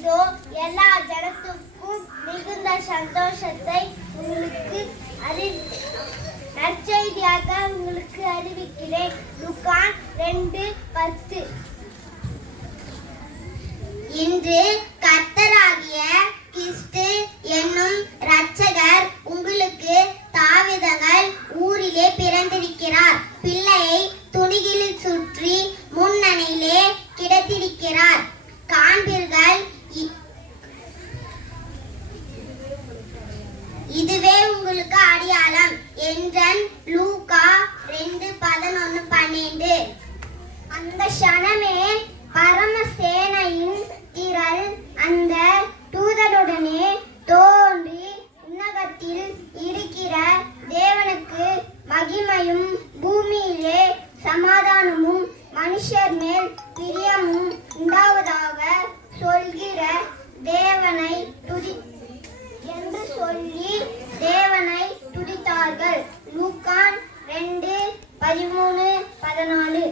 இதோ எல்லா ஜனத்துக்கும் மிகுந்த சந்தோஷத்தை உங்களுக்கு நற்செய்தியாக உங்களுக்கு அறிவிக்கிறேன். லூக்கா 2:10. இன்று கர்த்தராகிய கிறிஸ்து என்னும் இரட்சகர் உங்களுக்கு தாவீதங்கள் ஊரிலே பிறந்திருக்கிறார். பிள்ளையை துணிகளில் சுற்றி முன்னணியிலே கிடத்திருக்கிறார் காண்பீர்கள். இதுவே உங்களுக்கு அடையாளம் என்றன். லூக்கா 2:11-12. அந்த க்ஷணமே பரமசேனையின் திரள் அந்த தூதனுடனே தோன்றி உன்னதத்தில் இருக்கிற தேவனுக்கு மகிமையும் பூமியிலே சமாதானமும் மனுஷர் மேல் பிரியமும் உண்டாவதாக சொல்கிற தேவனை என்று சொல்லி தேவனை துதித்தார்கள். லூக்கா 2:13-14.